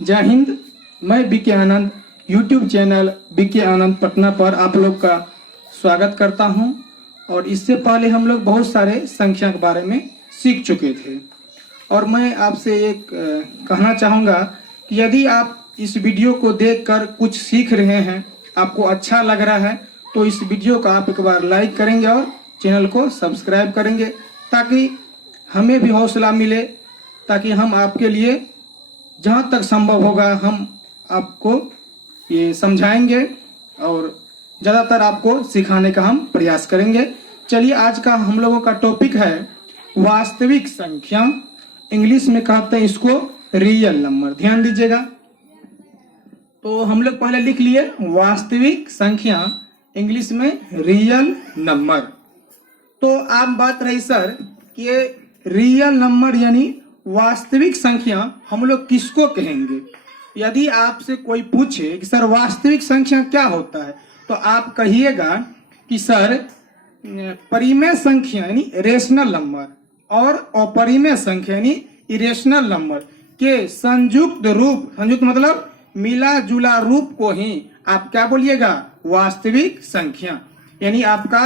जय हिंद। मैं बीके आनंद YouTube channel BK आनंद पटना पर आप लोग का स्वागत करता हूं। और इससे पहले हम लोग बहुत सारे संख्या के बारे में सीख चुके थे और मैं आपसे एक कहना चाहूँगा कि यदि आप इस वीडियो को देखकर कुछ सीख रहे हैं, आपको अच्छा लग रहा है, तो इस वीडियो को आप एक बार लाइक करेंगे और चैनल को सब्सक्राइब करेंगे ताकि हमें भी हौसला मिले, ताकि हम आपके लिए जहाँ तक संभव होगा हम आपको ये समझाएंगे और ज़्यादातर आपको सिखाने का हम प्रयास करेंगे। चलिए, आज का हम लोगों का टॉपिक है वास्तविक संख्या। इंग्लिश में कहते हैं इसको रियल नंबर। ध्यान दीजिएगा। तो हम लोग पहले लिख लिए वास्तविक संख्या, इंग्लिश में रियल नंबर। तो आप बात रही सर कि ये रियल नंबर यानी वास्तविक संख्या हम लोग किसको कहेंगे। यदि आपसे कोई पूछे कि सर वास्तविक संख्या क्या होता है, तो आप कहिएगा कि सर परिमेय संख्या यानी रेशनल नंबर और अपरिमेय संख्या यानी इरेशनल नंबर के संयुक्त रूप, संयुक्त मतलब मिला जुला रूप को ही आप क्या बोलिएगा, वास्तविक संख्या। यानी आपका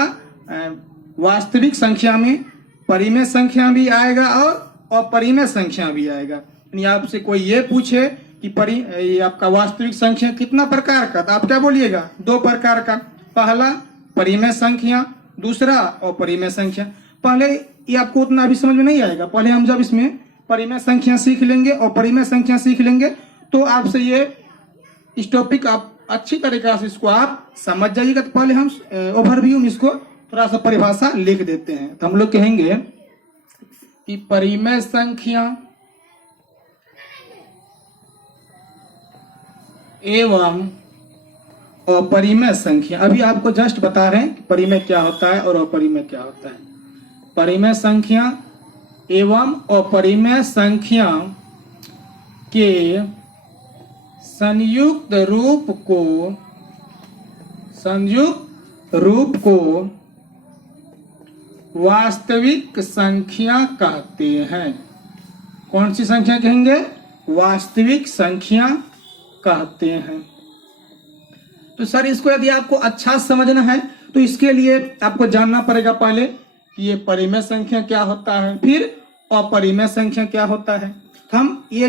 वास्तविक संख्या में परिमेय संख्या भी आएगा और अपरिमेय संख्या भी आएगा। यानी आपसे कोई ये पूछे कि आपका वास्तविक संख्या कितना प्रकार का, तो आप क्या बोलिएगा, दो प्रकार का। पहला परिमेय संख्या, दूसरा अपरिमेय संख्या। पहले ये आपको उतना अभी समझ में नहीं आएगा। पहले हम जब इसमें परिमेय संख्या सीख लेंगे और अपरिमेय संख्या सीख लेंगे तो आपसे ये इस टॉपिक आप अच्छी तरीके से इसको आप समझ जाइएगा। तो पहले हम ओवरव्यू में इसको थोड़ा सा परिभाषा लिख देते हैं। तो हम लोग कहेंगे कि परिमेय संख्या एवं अपरिमेय संख्या। अभी आपको जस्ट बता रहे हैं कि परिमेय क्या होता है और अपरिमेय क्या होता है। परिमेय संख्या एवं अपरिमेय संख्या के संयुक्त रूप को वास्तविक संख्या कहते हैं। कौन सी संख्या कहेंगे, वास्तविक संख्या कहते हैं। तो सर इसको यदि आपको अच्छा समझना है तो इसके लिए आपको जानना पड़ेगा पहले कि ये परिमेय संख्या क्या होता है, फिर अपरिमेय संख्या क्या होता है। तो हम ये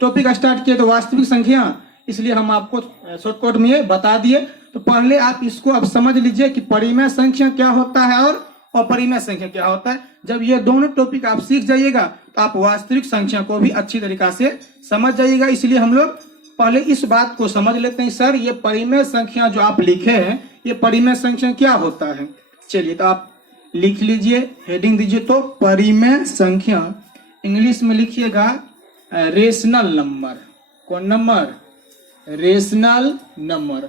टॉपिक स्टार्ट किए तो वास्तविक संख्या, इसलिए हम आपको शॉर्टकट में ये बता दिए। तो पहले आप इसको अब समझ लीजिए कि परिमेय संख्या क्या होता है और अपरिमेय संख्या क्या होता है। जब ये दोनों टॉपिक आप सीख जाइएगा तो आप वास्तविक संख्या को भी अच्छी तरीका से समझ जाइएगा। इसलिए हम लोग पहले इस बात को समझ लेते हैं। सर ये परिमेय संख्या जो आप लिखे हैं, ये परिमेय संख्या क्या होता है। चलिए, तो आप लिख लीजिए, हेडिंग दीजिए। तो परिमेय संख्या इंग्लिश में लिखिएगा रेशनल नंबर। कौन नंबर, रेशनल नंबर।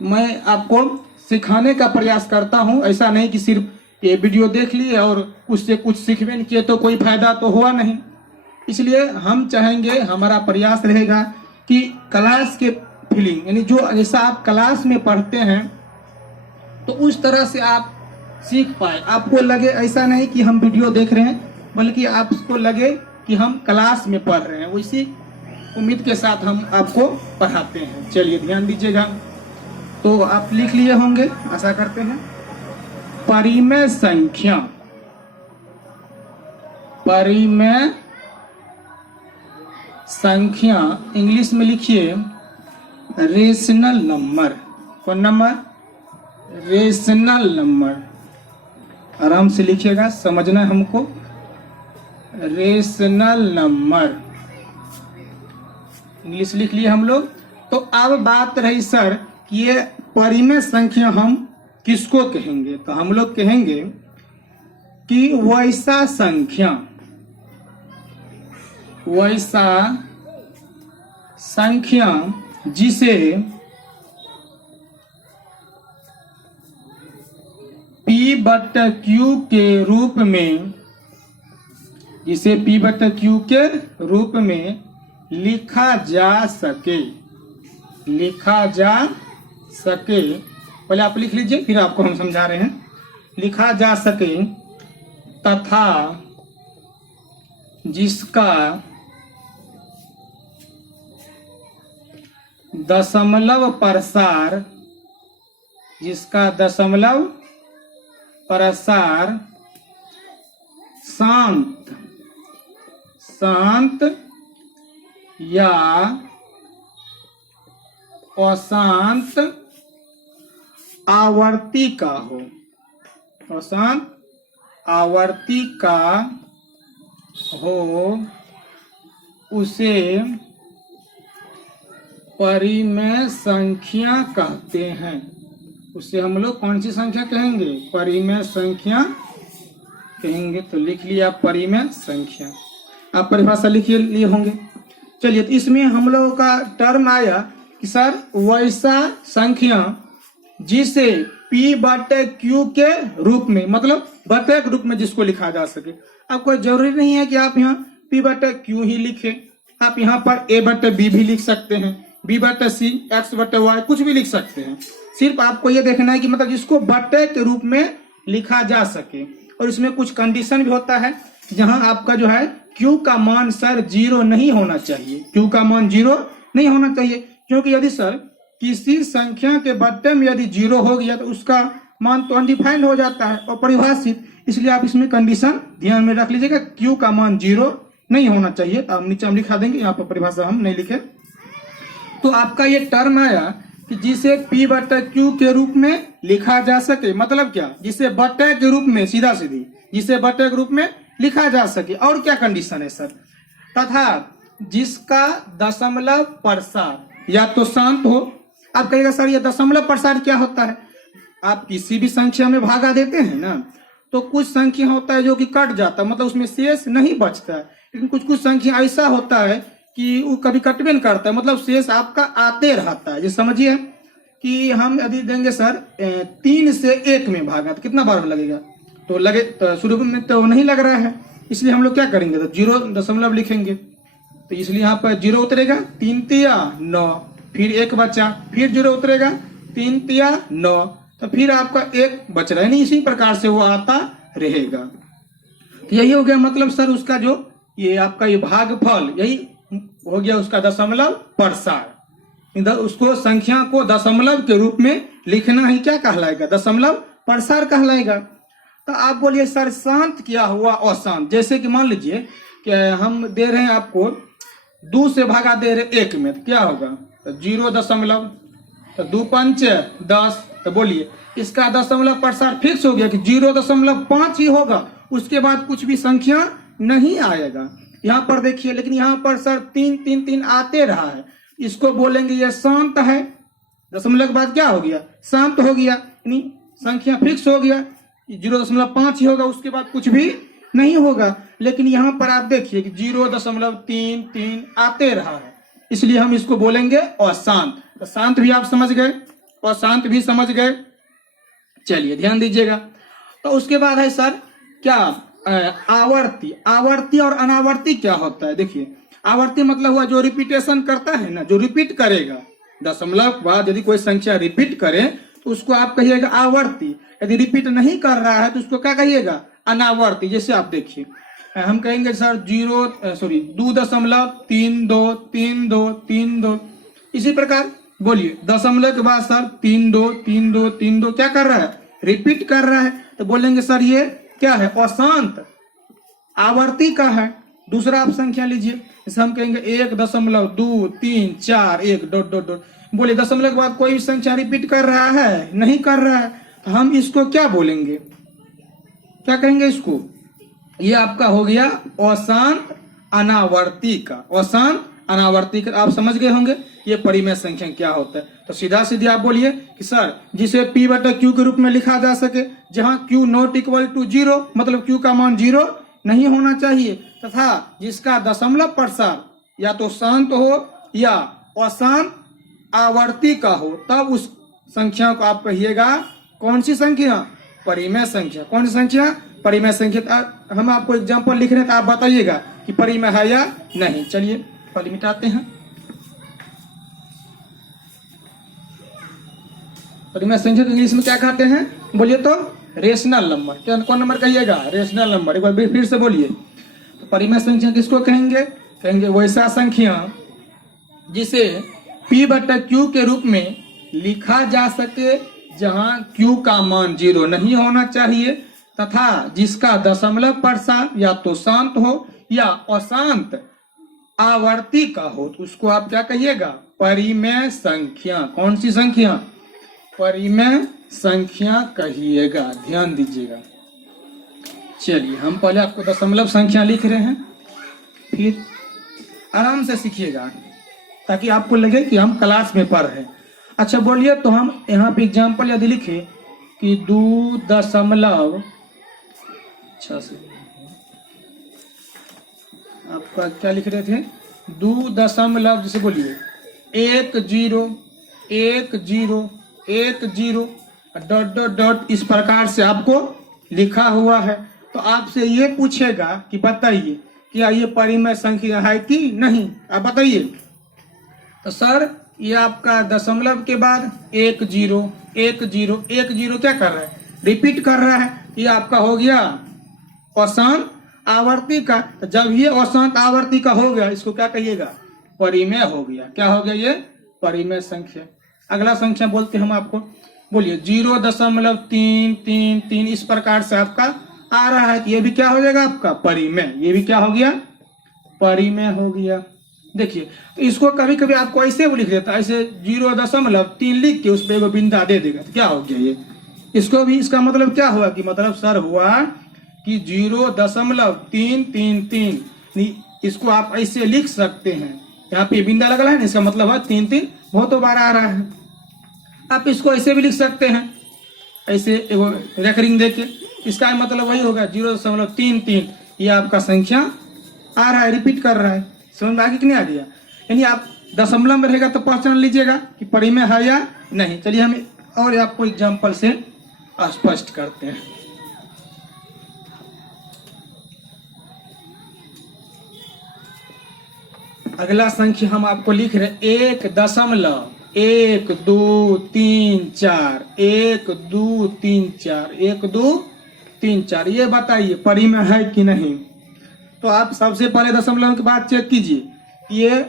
मैं आपको सिखाने का प्रयास करता हूं, ऐसा नहीं कि सिर्फ ये वीडियो देख लिए और उससे कुछ सीखवे नहीं किए तो कोई फायदा तो हुआ नहीं। इसलिए हम चाहेंगे, हमारा प्रयास रहेगा कि क्लास के फीलिंग यानी जो जैसा आप क्लास में पढ़ते हैं तो उस तरह से आप सीख पाए। आपको लगे ऐसा नहीं कि हम वीडियो देख रहे हैं, बल्कि आपको लगे कि हम क्लास में पढ़ रहे हैं। उसी उम्मीद के साथ हम आपको पढ़ाते हैं। चलिए ध्यान दीजिएगा। तो आप लिख लिए होंगे, आशा करते हैं। परिमेय संख्या, परिमेय संख्या इंग्लिश में लिखिए रेशनल नंबर। कौन नंबर, रेशनल नंबर। आराम से लिखिएगा, समझना है हमको। रेशनल नंबर इंग्लिश लिख लिए हम लोग। तो अब बात रही सर कि ये परिमेय संख्या हम किसको कहेंगे। तो हम लोग कहेंगे कि वैसा संख्या जिसे P/Q के रूप में, जिसे P/Q के रूप में लिखा जा सके, पहले आप लिख लीजिए फिर आपको हम समझा रहे हैं। लिखा जा सके तथा जिसका दशमलव प्रसार, जिसका दशमलव प्रसार शांत या अशांत आवर्ती का हो, अशांत आवर्ती का हो, उसे परिमेय संख्या कहते हैं। उसे हम लोग कौन सी संख्या कहेंगे? परिमेय संख्या कहेंगे। तो लिख लिया परिमेय संख्या, आप परिभाषा लिख लिए होंगे। चलिए, तो इसमें हम लोगों का टर्म आया कि सर वैसा संख्या जिसे P बटे Q के रूप में, मतलब बटे के रूप में जिसको लिखा जा सके। अब कोई जरूरी नहीं है कि आप यहाँ P बटे Q ही लिखें, आप यहाँ पर A बटे B भी लिख सकते हैं, B बटे C, X बटे Y, कुछ भी लिख सकते हैं। सिर्फ आपको ये देखना है कि मतलब जिसको बटे के रूप में लिखा जा सके। और इसमें कुछ कंडीशन भी होता है, जहां आपका जो है Q का मान सर 0 नहीं होना चाहिए। Q का मान 0 नहीं होना चाहिए, क्योंकि यदि सर किसी संख्या के बट्टे में यदि 0 हो गया तो उसका मान तो अनडिफाइंड हो जाता है और परिभाषित। इसलिए आप इसमें कंडीशन ध्यान में रख लीजिएगा, Q का मान 0 नहीं होना चाहिए। तो आप नीचे हम लिखा देंगे, यहाँ पर परिभाषा हम नहीं लिखे। तो आपका ये टर्म आया कि जिसे P बटे Q के रूप में लिखा जा सके, मतलब क्या? जिसे बट्टे के रूप में, सीधा सीधी जिसे बट्टे के रूप में लिखा जा सके। और क्या कंडीशन है सर? तथा जिसका दशमलव प्रसार या तो शांत हो। आप कहिएगा सर ये दशमलव प्रसार क्या होता है? आप किसी भी संख्या में भागा देते हैं ना, तो कुछ संख्या होता है जो कि कट जाता है, मतलब उसमें शेष नहीं बचता है। लेकिन कुछ कुछ संख्या ऐसा होता है कि वो कभी कटवे नहीं करता है, मतलब शेष आपका आते रहता है। जैसे समझिए कि हम यदि देंगे सर 3 से 1 में भागा, तो कितना बार लगेगा? तो लगे तो शुरू में तो नहीं लग रहा है, इसलिए हम लोग क्या करेंगे? तो 0 लिखेंगे। तो इसलिए यहाँ पर 0 उतरेगा, 3 तिया 9, फिर 1 बचा, फिर 0 उतरेगा, 3 तिया 9, तो फिर आपका 1 बच रहा है। नहीं, इसी प्रकार से वो आता रहेगा। तो यही हो गया मतलब सर उसका जो ये आपका ये भागफल, यही हो गया उसका दशमलव प्रसार। उसको संख्या को दशमलव के रूप में लिखना ही क्या कहलाएगा? दशमलव प्रसार कहलाएगा। तो आप बोलिए सर शांत क्या हुआ अशांत? जैसे कि मान लीजिए कि हम दे रहे हैं आपको 2 से भागा दे रहे 1 में, तो क्या होगा? तो 0 दशमलव, तो 2 पंच 10। तो बोलिए इसका दशमलव प्रसार फिक्स हो गया कि 0.5 ही होगा, उसके बाद कुछ भी संख्या नहीं आएगा। यहाँ पर देखिए, लेकिन यहाँ पर सर 3 3 3 आते रहा है, इसको बोलेंगे ये शांत है। दशमलव के बाद क्या हो गया? शांत हो गया, यानी संख्या फिक्स हो गया, 0.5 ही होगा, उसके बाद कुछ भी नहीं होगा। लेकिन यहाँ पर आप देखिए कि 0.33 आते रहा है, इसलिए हम इसको बोलेंगे अशांत। तो शांत भी आप समझ गए, अशांत भी समझ गए। चलिए ध्यान दीजिएगा। तो उसके बाद है सर क्या? आवर्ती। आवर्ती और अनावर्ती क्या होता है? देखिए, आवर्ती मतलब हुआ जो रिपीटेशन करता है ना, जो रिपीट करेगा। दशमलव के बाद यदि कोई संख्या रिपीट करे तो उसको आप कहिएगा आवर्ती। यदि रिपीट नहीं कर रहा है तो उसको क्या कहिएगा? अनावर्ती। जैसे आप देखिए, हम कहेंगे सर 2.323232। इसी प्रकार बोलिए दशमलव के बाद सर 323232 क्या कर रहा है? रिपीट कर रहा है। तो बोलेंगे सर ये क्या है? अशांत आवर्ती का है। दूसरा आप संख्या लीजिए, जैसे हम कहेंगे 1.2341 ... बोलिए दशमलव के बाद कोई संख्या रिपीट कर रहा है? नहीं कर रहा है, तो हम इसको क्या बोलेंगे? क्या कहेंगे इसको? ये आपका हो गया अशांत अनावर्ती का। अशांत अनावर्ती का आप समझ गए होंगे ये परिमेय संख्या क्या होता है। तो सीधा सीधी आप बोलिए कि सर जिसे P बटा Q के रूप में लिखा जा सके, जहां Q नॉट इक्वल टू 0, मतलब Q का मान 0 नहीं होना चाहिए, तथा जिसका दशमलव प्रसार या तो शांत हो या अशांत आवर्ती का हो, तब उस संख्या को आप कहिएगा कौन सी संख्या? परिमेय संख्या। कौन सी संख्या? परिमेय संख्या। हम आपको एग्जाम्पल लिख रहे हैं तो आप बताइएगा कि परिमेय है या नहीं। चलिए पहले मिटाते हैं। परिमेय संख्या को इंग्लिश में क्या कहते हैं? बोलिए तो रेशनल नंबर। क्या कौन नंबर कहिएगा? Rational number. एक बार फिर से बोलिए। तो परिमेय संख्या किसको कहेंगे? कहेंगे वैसा संख्या जिसे P/Q के रूप में लिखा जा सके, जहां Q का मान 0 नहीं होना चाहिए तथा जिसका दशमलव प्रसार या तो शांत हो या अशांत आवर्ती का हो, तो उसको आप क्या कहिएगा? परिमेय संख्या। कौन सी संख्या? परिमेय संख्या कहिएगा, ध्यान दीजिएगा। चलिए हम पहले आपको दशमलव संख्या लिख रहे हैं, फिर आराम से सीखिएगा ताकि आपको लगे कि हम क्लास में पढ़ रहे हैं। अच्छा बोलिए, तो हम यहाँ पे एग्जाम्पल यदि लिखे कि 2 दशमलव, अच्छा से आपका क्या लिख रहे थे? 2 दशमलव, जैसे बोलिए 1 0 1 0 1 0 डॉट डॉट डॉट, इस प्रकार से आपको लिखा हुआ है। तो आपसे ये पूछेगा कि बताइए क्या ये परिमेय संख्या है कि नहीं, आप बताइए। तो सर ये आपका दशमलव के बाद 1 0 1 0 1 0 क्या कर रहा है? रिपीट कर रहा है। ये आपका हो गया अशांत आवर्ती का। तो जब ये अशांत आवर्ती का हो गया, इसको क्या कहिएगा? परिमेय हो गया। क्या हो गया? ये परिमेय संख्या। अगला संख्या बोलते हम आपको, बोलिए 0.333, इस प्रकार से आपका आ रहा है। ये भी क्या हो जाएगा आपका? परिमेय। ये भी क्या हो गया? परिमेय हो गया। देखिए, तो इसको कभी कभी आपको ऐसे भी लिख देता, ऐसे 0.3 लिख के उस पर एगो बिंदा दे देगा, तो क्या हो गया ये? इसको भी, इसका मतलब क्या हुआ कि मतलब सर हुआ कि 0.333, इसको आप ऐसे लिख सकते हैं। यहाँ पे बिंदा लगा है ना, इसका मतलब है 3 बहुत बार आ रहा है। आप इसको ऐसे भी लिख सकते हैं, ऐसे एगो रेकरिंग देके, इसका मतलब वही होगा 0.33। ये आपका संख्या आ रहा है, रिपीट कर रहा है। समझ में आगे कि नहीं आ गया? यानी आप दशमलव में रहेगा तो पहचान लीजिएगा कि परिमेय है या नहीं। चलिए हम और आपको एग्जांपल से स्पष्ट करते हैं। अगला संख्या हम आपको लिख रहे 1.12341 1.234 1.234। ये बताइए परिमेय है कि नहीं? तो आप सबसे पहले दशमलव के बाद चेक कीजिए, ये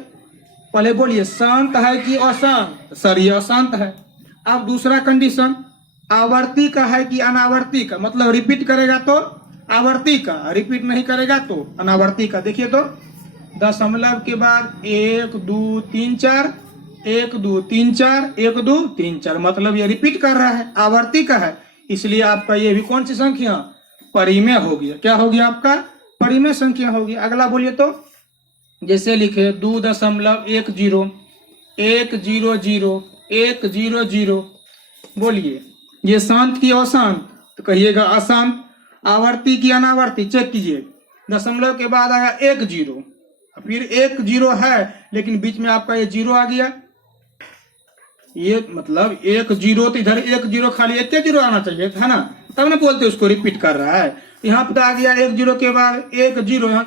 पहले बोलिए शांत है कि अशांत? सर ये अशांत है। अब दूसरा कंडीशन, आवर्ती का है कि अनावर्ती का? मतलब रिपीट करेगा तो आवर्ती का, रिपीट नहीं करेगा तो अनावर्ती का। देखिए तो दशमलव के बाद 1 2 3 4 1 2 3 4 1 2 3 4, मतलब ये रिपीट कर रहा है, आवर्ती का है। इसलिए आपका ये भी कौन सी संख्या? परिमेय हो गया। क्या हो गया आपका? परिमेय संख्या होगी। अगला बोलिए तो, जैसे लिखे 2.10 1 0 1 0 0 1 0 0, बोलिए ये शांत की अशांत? तो कहिएगा अशांत। आवर्ती की अनावर्ती? चेक कीजिए, दशमलव के बाद आया 1 0, फिर 1 0 है लेकिन बीच में आपका ये 0 आ गया। ये मतलब 1 0, तो इधर 1 0 खाली 1 0 आना चाहिए था ना, तब ना बोलते उसको रिपीट कर रहा है। यहाँ पे आ गया 1 0 के बाद 1 0, यहाँ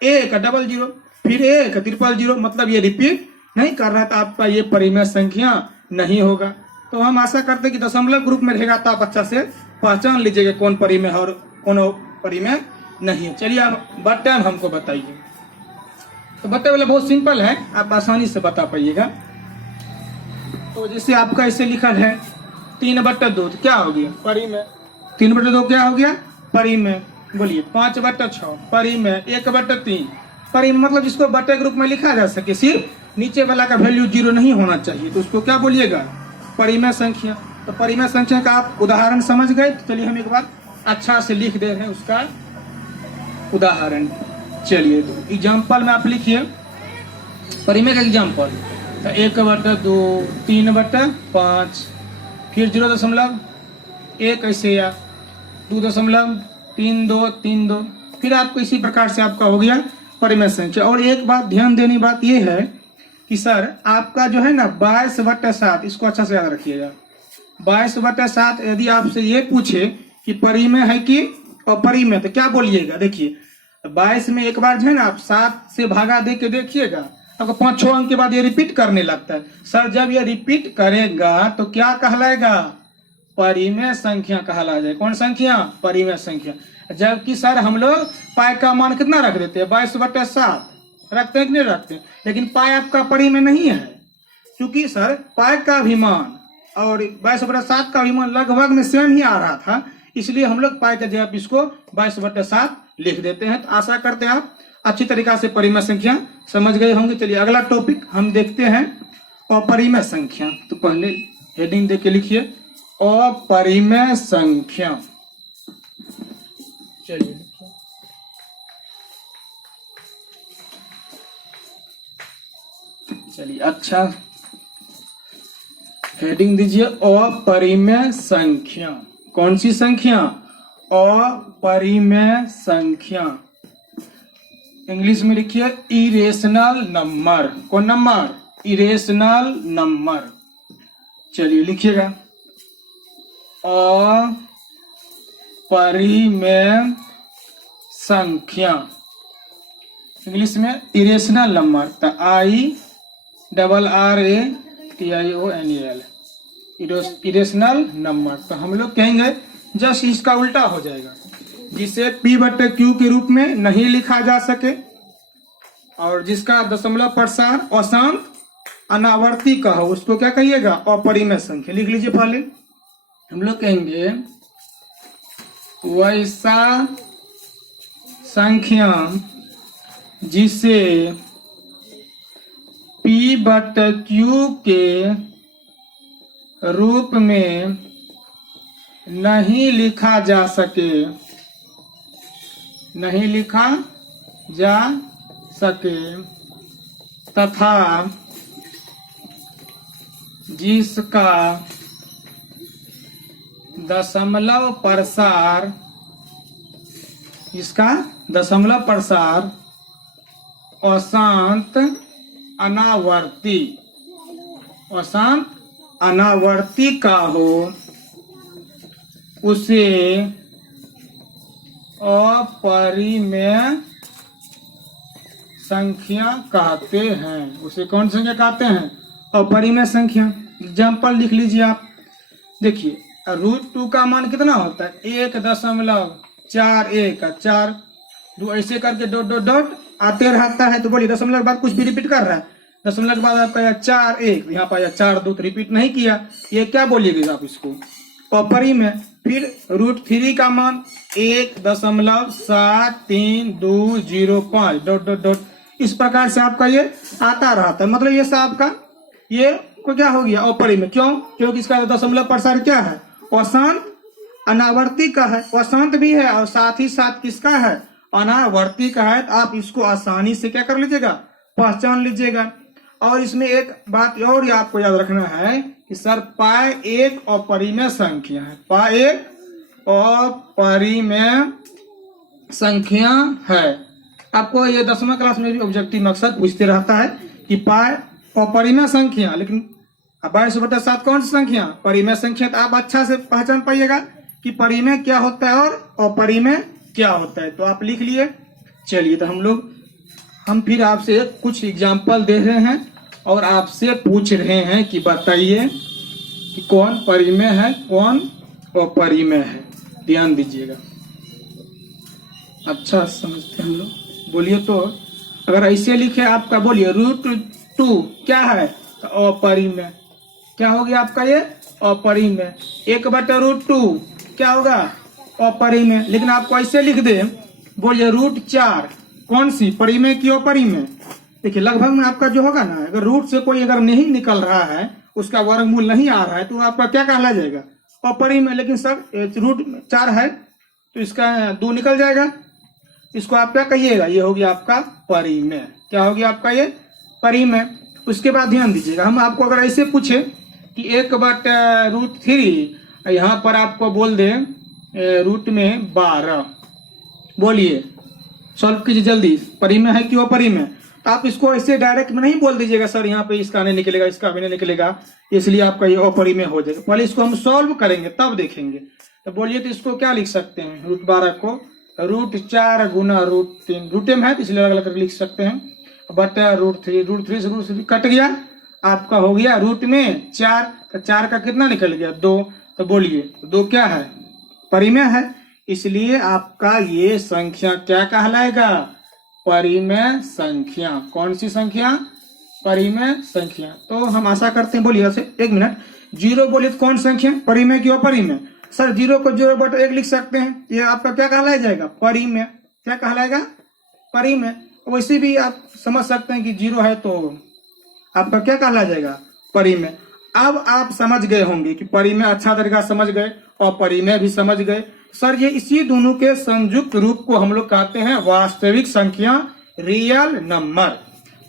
1 00 फिर 1 000, मतलब ये रिपीट नहीं कर रहा था। आपका ये परिमेय संख्या नहीं होगा। तो हम आशा करते हैं कि दशमलव ग्रुप में रहेगा तो आप अच्छा से पहचान लीजिएगा कौन परिमेय है और कौन परिमेय नहीं है। चलिए आप बटन हमको बताइए। तो बटन वाला बहुत सिंपल है, आप आसानी से बता पाइएगा। तो जैसे आपका ऐसे लिखा है 3/2, क्या हो गया? परिमेय। 3/2 क्या हो गया? परिमेय। बोलिए 5/6 परिमेय। 1/3 परिमेय, मतलब जिसको बटे ग्रुप में लिखा जा सके, सिर्फ नीचे वाला का वैल्यू 0 नहीं होना चाहिए, तो उसको क्या बोलिएगा? परिमेय संख्या। तो परिमेय संख्या का आप उदाहरण समझ गए। तो चलिए हम एक बार अच्छा से लिख दे रहे हैं उसका उदाहरण। चलिए तो एग्जाम्पल में आप लिखिए परिमेय का एग्जाम्पल। तो 1/2 3/5, फिर 0.1 ऐसे या 2.3232, फिर आपको इसी प्रकार से आपका हो गया परिमेय संख्या। और एक बात ध्यान देनी बात यह है कि सर आपका जो है ना 22/7, इसको अच्छा से याद रखिएगा। 22/7 यदि आपसे ये पूछे कि परिमेय है कि अपरिमेय, तो क्या बोलिएगा? देखिए 22 में एक बार जो है ना आप 7 से भागा दे के देखिएगा, आपको 5-6 अंक के बाद ये रिपीट करने लगता है। सर जब ये रिपीट करेगा तो क्या कहलाएगा? परिमेय संख्या कहला जाए। कौन संख्या? परिमेय संख्या। जबकि सर हम लोग पाई का मान कितना रख देते हैं? 22/7 रखते हैं कि नहीं रखते? लेकिन पाई आपका परिमेय नहीं है, चूंकि सर पाई का भी मान और 22/7 का भी मान लगभग में सेम ही आ रहा था, इसलिए हम लोग पाई के जगह पे इसको 22/7 लिख देते हैं। तो आशा करते हैं आप अच्छी तरीका से परिमेय संख्या समझ गए होंगे। चलिए अगला टॉपिक हम देखते हैं, अपरिमेय संख्या। तो पहले हेडिंग देख के लिखिए, अपरिमेय संख्या। चलिए अच्छा हेडिंग दीजिए, अपरिमेय संख्या। कौन सी संख्या? अपरिमेय संख्या। इंग्लिश में लिखिए इरेशनल नंबर। कौन नंबर? Irrational number. चलिए लिखिएगा, अपरिमेय संख्या। इंग्लिश में इरेशनल नंबर, तो IRRATIONAL, इरेशनल नंबर। तो हम लोग कहेंगे जस्ट इसका उल्टा हो जाएगा, जिसे P/Q के रूप में नहीं लिखा जा सके और जिसका दशमलव प्रसार अशांत अनावर्ती का हो, उसको क्या कहिएगा? अपरिमेय संख्या। लिख लीजिए पहले। हम लोग कहेंगे वैसा संख्या जिसे P/Q के रूप में नहीं लिखा जा सके, नहीं लिखा जा सके, तथा जिसका दशमलव प्रसार, इसका दशमलव प्रसार अशांत अनावर्ती, अशांत अनावर्ती का हो, उसे अपरिमेय संख्या कहते हैं। उसे कौन सी संख्या कहते हैं? अपरिमेय संख्या। एग्जाम्पल लिख लीजिए आप। देखिए √2 का मान कितना होता है? 1.41 4 2 ऐसे करके डॉट डॉट डॉट आते रहता है। तो बोलिए दशमलव के बाद कुछ भी रिपीट कर रहा है। दशमलव के बाद आपका 4 1, यहाँ पर 4 2 रिपीट नहीं किया, ये क्या बोलिएगा आप इसको? अपरिमेय। फिर √3 का मान 1.7325 डॉट डॉट डॉट, इस प्रकार से आपका ये आता रहता है। मतलब ये सब आपका ये को क्या हो गया? अपरिमेय। क्यों? क्योंकि इसका दशमलव प्रसार क्या है? अशांत अनावर्ती का है। अशांत भी है और साथ ही साथ किसका है? अनावर्ती का है। तो आप इसको आसानी से क्या कर लीजिएगा? पहचान लीजिएगा। और इसमें एक बात और आपको याद रखना है कि सर पाई एक अपरिमेय संख्या है। पाई एक अपरिमेय संख्या है। आपको ये 10वीं क्लास में भी ऑब्जेक्टिव मकसद पूछते रहता है कि पाई अपरिमेय संख्या, लेकिन 22/7 कौन सी संख्या? परिमेय संख्या। तो आप अच्छा से पहचान पाइएगा कि परिमेय क्या होता है और अपरिमेय क्या होता है। तो आप लिख लिए। चलिए तो हम फिर आपसे कुछ एग्जाम्पल दे रहे हैं और आपसे पूछ रहे हैं कि बताइए कि कौन परिमेय है, कौन अपरिमेय है। ध्यान दीजिएगा, अच्छा समझते हम लोग। बोलिए तो अगर ऐसे लिखे आपका, बोलिए √2 क्या है? तो अपरिमेय। क्या हो गया आपका? ये अपरिमेय। 1/√2 क्या होगा? अपरिमेय। लेकिन आपको ऐसे लिख दे, बोलिए √4 कौन सी? परिमेय की अपरिमेय। देखिए लगभग में आपका जो होगा ना, अगर रूट से कोई अगर नहीं निकल रहा है, उसका वर्गमूल नहीं आ रहा है, तो आपका क्या कहला जाएगा? अपरिमेय। लेकिन सर √4 है तो इसका 2 निकल जाएगा, इसको आप क्या कहिएगा? ये हो गया आपका परिमेय। क्या हो गया आपका? ये परिमेय। उसके बाद ध्यान दीजिएगा, हम आपको अगर ऐसे पूछे कि 1/√3, यहाँ पर आपको बोल दे रूट में 12, बोलिए सॉल्व कीजिए जल्दी, परिमेय है कि अपरिमेय? तो आप इसको ऐसे डायरेक्ट में नहीं बोल दीजिएगा सर यहाँ पे इसका नहीं निकलेगा, इसका भी नहीं निकलेगा, इसलिए आपका ये अपरिमेय हो जाएगा। पहले इसको हम सॉल्व करेंगे तब देखेंगे। तो बोलिए तो इसको क्या लिख सकते हैं? √12 को √4 गुना √3, रूटे में है तो इसलिए अलग अलग लिख सकते हैं, बटा √3। √3 से √3 कट गया, आपका हो गया रूट में 4। तो 4 का कितना निकल गया? 2। तो बोलिए 2 क्या है? परिमेय है। इसलिए आपका ये संख्या क्या कहलाएगा? परिमेय संख्या। कौन सी संख्या? परिमेय संख्या। तो हम आशा करते हैं, बोलिए से 1 मिनट। 0 बोलिए तो कौन संख्या? परिमेय की अपरिमेय। सर 0 को 0/1 लिख सकते हैं, ये आपका क्या कहलाया जाएगा? परिमेय। क्या कहलाएगा? परिमेय। वैसे भी आप समझ सकते हैं कि 0 है तो आपका क्या कहलाया जाएगा? परिमेय। अब आप समझ गए होंगे कि परिमेय अच्छा तरीका समझ गए और परिमेय भी समझ गए। सर ये इसी दोनों के संयुक्त रूप को हम लोग कहते हैं वास्तविक संख्या, रियल नंबर।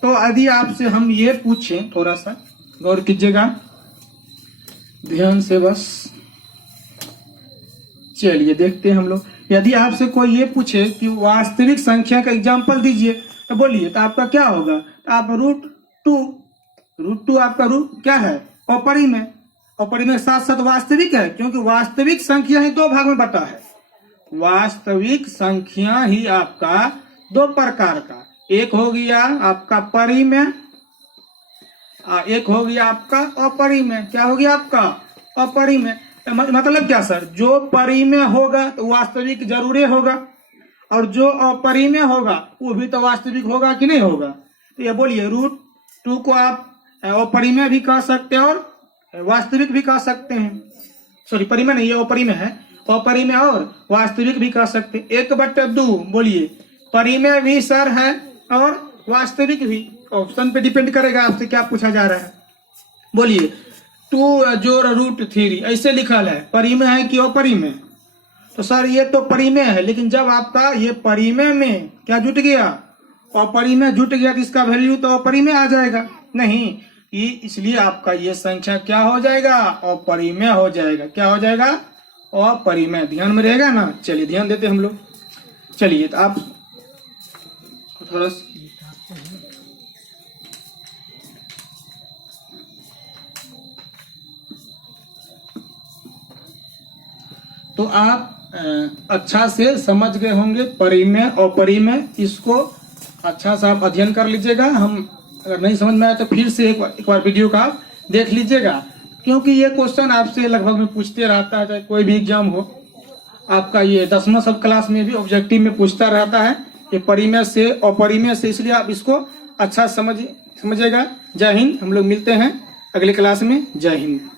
तो यदि आपसे हम ये पूछें, थोड़ा सा गौर कीजिएगा ध्यान से, बस चलिए देखते हैं हम लोग। यदि आपसे कोई ये पूछे कि वास्तविक संख्या का एग्जाम्पल दीजिए, तो बोलिए, तो आपका क्या होगा? तो आप √2 आपका रूट क्या है? अपरिमेय। अपरिमेय के साथ साथ वास्तविक है, क्योंकि वास्तविक संख्या ही 2 भाग में बटा है। वास्तविक संख्या ही आपका 2 प्रकार का, एक हो गया आपका परिमेय, एक हो गया आपका अपरिमेय। क्या हो गया आपका? अपरिमेय। मतलब क्या सर? जो परिमेय होगा तो वास्तविक जरूर होगा, और जो अपरिमेय होगा वो भी तो वास्तविक होगा कि नहीं होगा? तो ये बोलिए, √2 को आप अपरिमेय भी कह सकते हैं और वास्तविक भी कह सकते हैं। सॉरी, परिमेय नहीं, ये अपरिमेय है। अपरिमेय और वास्तविक भी कह सकते हैं। 1/2 बोलिए, परिमेय भी सर है और वास्तविक भी। ऑप्शन पे डिपेंड करेगा आपसे क्या पूछा जा रहा है। बोलिए, 2 जोड़ √3 ऐसे लिखा है, परिमेय है कि अपरिमेय? तो सर ये तो परिमेय है, लेकिन जब आपका ये परिमेय में क्या जुट गया? अपरिमेय जुट गया, तो इसका वैल्यू तो अपरिमेय आ जाएगा। नहीं, ये इसलिए आपका ये संख्या क्या हो जाएगा? अपरिमेय हो जाएगा। क्या हो जाएगा? अपरिमेय। ध्यान में रहेगा ना? चलिए ध्यान देते हम लोग। चलिए, तो आप थोड़ा तो आप अच्छा से समझ गए होंगे परिमेय और अपरिमेय। इसको अच्छा से आप अध्ययन कर लीजिएगा। हम अगर नहीं समझ में आया तो फिर से एक बार वीडियो का आप देख लीजिएगा, क्योंकि ये क्वेश्चन आपसे लगभग में पूछते रहता है, चाहे कोई भी एग्जाम हो। आपका ये 10वां सब क्लास में भी ऑब्जेक्टिव में पूछता रहता है ये परिमेय से अपरिमेय से, इसलिए आप इसको अच्छा समझिएगा। जय हिंद। हम लोग मिलते हैं अगले क्लास में। जय हिंद।